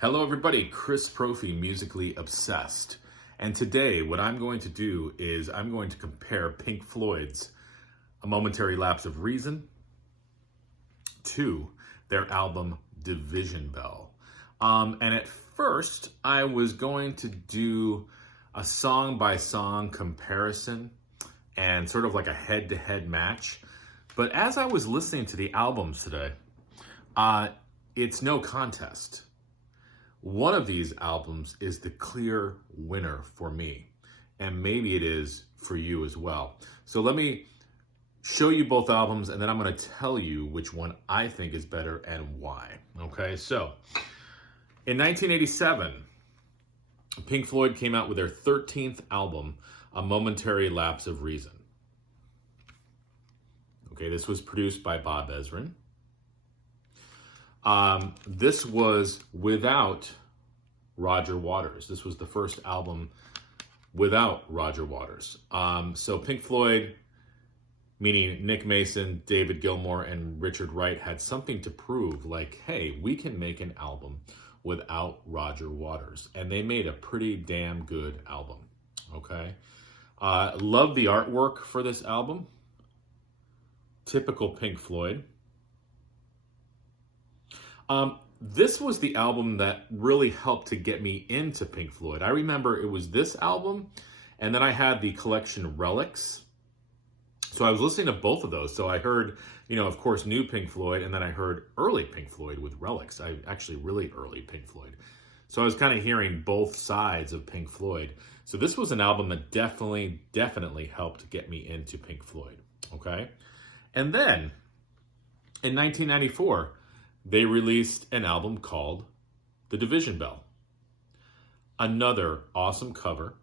Hello everybody, Chris Profi, Musically Obsessed. And today what I'm going to do is I'm going to compare Pink Floyd's A Momentary Lapse of Reason to their album Division Bell. And at first I was going to do a song by song comparison and sort of like a head-to-head match. But as I was listening to the albums today, it's no contest. One of these albums is the clear winner for me, and maybe it is for you as well. So let me show you both albums, and then I'm going to tell you which one I think is better and why. Okay, so in 1987, Pink Floyd came out with their 13th album, A Momentary Lapse of Reason. Okay, this was produced by Bob Ezrin. This was without Roger Waters. This was the first album without Roger Waters. So Pink Floyd, meaning Nick Mason, David Gilmour, and Richard Wright, had something to prove, like, hey, we can make an album without Roger Waters. And they made a pretty damn good album, okay? Love the artwork for this album. Typical Pink Floyd. This was the album that really helped to get me into Pink Floyd. I remember it was this album, and then I had the collection Relics. So I was listening to both of those. So I heard, of course, new Pink Floyd, and then I heard early Pink Floyd with Relics. Actually really early Pink Floyd. So I was kind of hearing both sides of Pink Floyd. So this was an album that definitely helped get me into Pink Floyd, okay? And then, in 1994, they released an album called The Division Bell. Another awesome cover.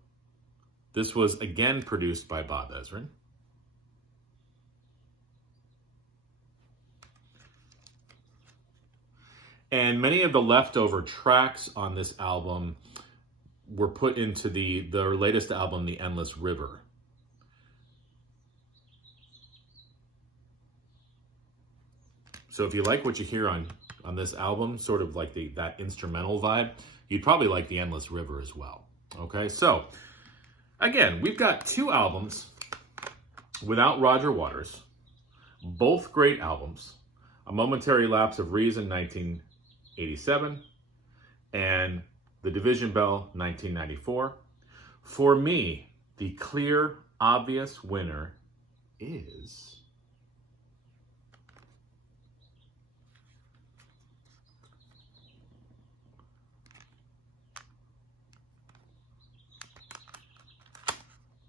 This was again produced by Bob Ezrin. And many of the leftover tracks on this album were put into their latest album, The Endless River. So if you like what you hear on this album, sort of like that instrumental vibe, you'd probably like The Endless River as well. Okay, so again, we've got two albums without Roger Waters, both great albums. A Momentary Lapse of Reason, 1987, and The Division Bell, 1994. For me, the clear, obvious winner is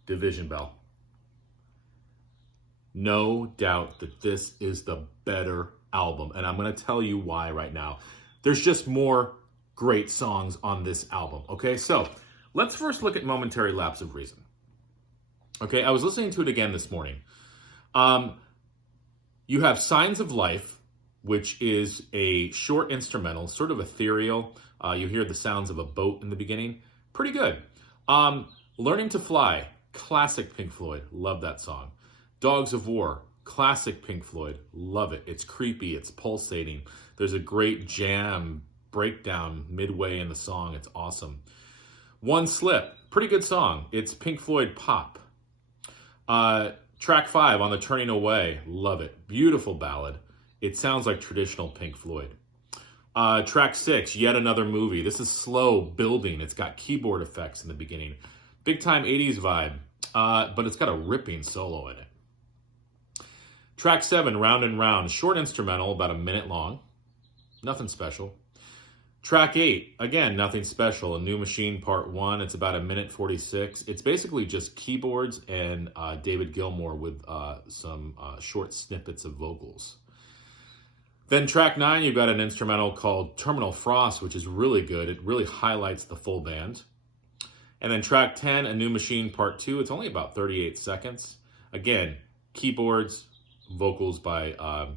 Division Bell. No doubt that this is the better album, and I'm going to tell you why right now. There's just more great songs on this album, okay? So let's first look at Momentary Lapse of Reason. Okay, I was listening to it again this morning. You have Signs of Life, which is a short instrumental, sort of ethereal. You hear the sounds of a boat in the beginning. Pretty good. Learning to Fly, classic Pink Floyd. Love that song. Dogs of War, classic Pink Floyd. Love it. It's creepy. It's pulsating. There's a great jam breakdown midway in the song. It's awesome. One Slip, pretty good song. It's Pink Floyd pop. Track 5, On the Turning Away. Love it. Beautiful ballad. It sounds like traditional Pink Floyd. Track 6, Yet Another Movie. This is slow building. It's got keyboard effects in the beginning. Big time 80s vibe, but it's got a ripping solo in it. Track 7, Round and Round, short instrumental, about a minute long. Nothing special. Track 8, again, nothing special. A New Machine Part 1, it's about a minute 46. It's basically just keyboards and David Gilmour with some short snippets of vocals. Then track 9, you've got an instrumental called Terminal Frost, which is really good. It really highlights the full band. And then track 10, A New Machine Part 2. It's only about 38 seconds. Again, keyboards, vocals by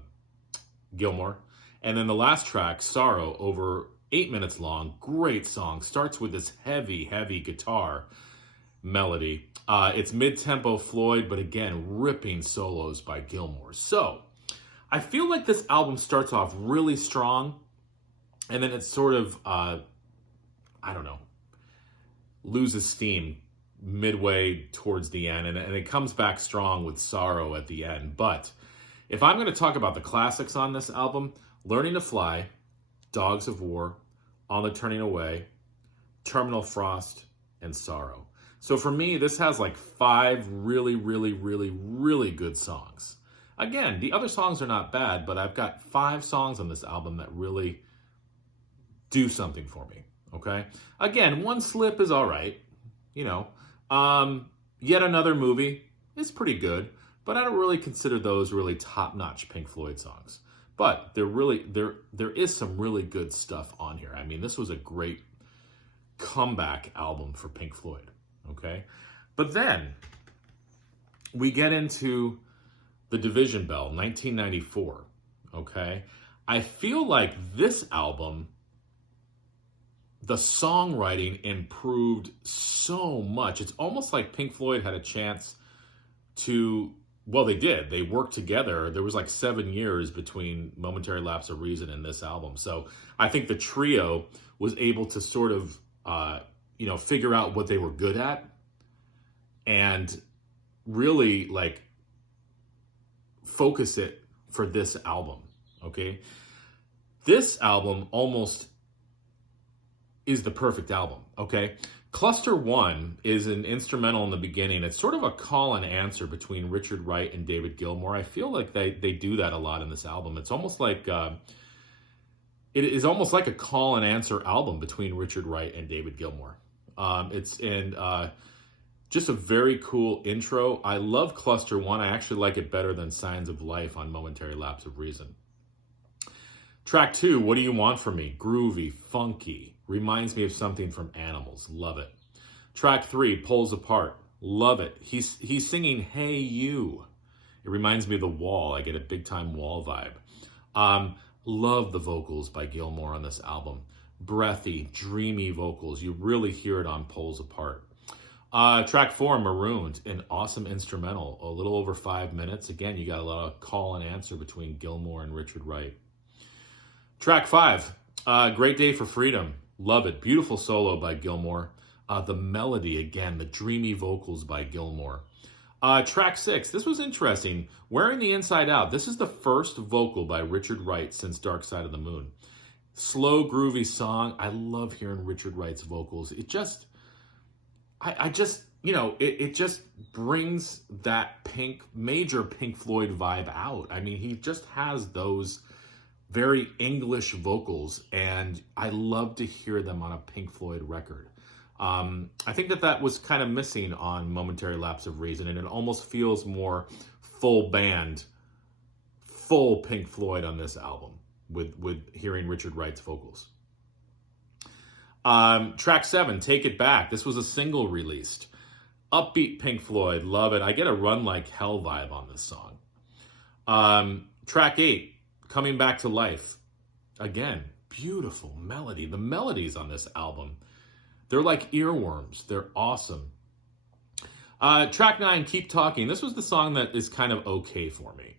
Gilmour. And then the last track, Sorrow, over 8 minutes long. Great song. Starts with this heavy, heavy guitar melody. It's mid-tempo Floyd, but again, ripping solos by Gilmour. So I feel like this album starts off really strong, and then it sort of I don't know, loses steam midway towards the end, and it comes back strong with Sorrow at the end. But if I'm going to talk about the classics on this album, Learning to Fly, Dogs of War, On the Turning Away, Terminal Frost, and Sorrow. So for me, this has like 5 really, really, really, really good songs. Again, the other songs are not bad, but I've got 5 songs on this album that really do something for me, okay? Again, One Slip is all right, you know. Yet Another Movie is pretty good, but I don't really consider those really top-notch Pink Floyd songs. But there is some really good stuff on here. I mean, this was a great comeback album for Pink Floyd, okay? But then we get into The Division Bell, 1994, okay? I feel like this album, the songwriting improved so much. It's almost like Pink Floyd had a chance to, well, they did. They worked together. There was like 7 years between Momentary Lapse of Reason and this album. So I think the trio was able to sort of, figure out what they were good at and really like focus it for this album, okay? This album almost is the perfect album, okay? Cluster 1 is an instrumental in the beginning. It's sort of a call and answer between Richard Wright and David Gilmour. I feel like they do that a lot in this album. It's almost like it is almost like a call and answer album between Richard Wright and David Gilmour. Just a very cool intro. I love Cluster 1. I actually like it better than Signs of Life on Momentary Lapse of Reason. Track 2, What Do You Want From Me? Groovy, funky. Reminds me of something from Animals. Love it. Track 3, Poles Apart. Love it. He's singing Hey You. It reminds me of The Wall. I get a big time Wall vibe. Love the vocals by Gilmour on this album. Breathy, dreamy vocals. You really hear it on Poles Apart. Track 4, Marooned, an awesome instrumental. A little over 5 minutes. Again, you got a lot of call and answer between Gilmour and Richard Wright. Track 5, Great Day for Freedom. Love it. Beautiful solo by Gilmour. The melody, again, the dreamy vocals by Gilmour. Track 6, this was interesting. Wearing the Inside Out. This is the first vocal by Richard Wright since Dark Side of the Moon. Slow, groovy song. I love hearing Richard Wright's vocals. It just, it just brings that major Pink Floyd vibe out. I mean, he just has those very English vocals, and I love to hear them on a Pink Floyd record. I think that was kind of missing on Momentary Lapse of Reason, and it almost feels more full band, full Pink Floyd on this album with hearing Richard Wright's vocals. Track 7, Take It Back. This was a single released. Upbeat Pink Floyd, love it. I get a Run Like Hell vibe on this song. Track 8, Coming Back to Life. Again, beautiful melody. The melodies on this album, they're like earworms. They're awesome. Track 9, Keep Talking. This was the song that is kind of okay for me.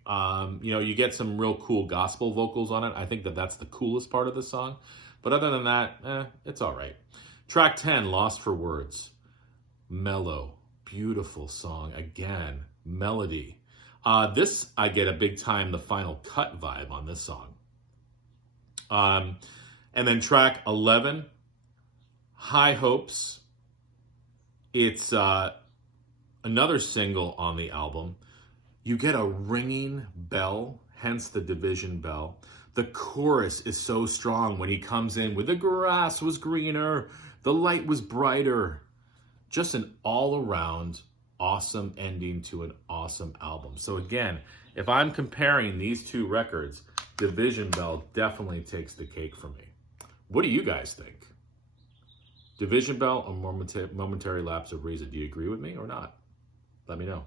You get some real cool gospel vocals on it. I think that's the coolest part of the song. But other than that, it's all right. Track 10, Lost for Words. Mellow, beautiful song. Again, melody. This, I get a big time The Final Cut vibe on this song. And then track 11, High Hopes. It's another single on the album. You get a ringing bell, hence the Division Bell. The chorus is so strong when he comes in with the grass was greener, the light was brighter. Just an all-around awesome ending to an awesome album. So again, if I'm comparing these two records, Division Bell definitely takes the cake for me. What do you guys think? Division Bell or Momentary Lapse of Reason? Do you agree with me or not? Let me know.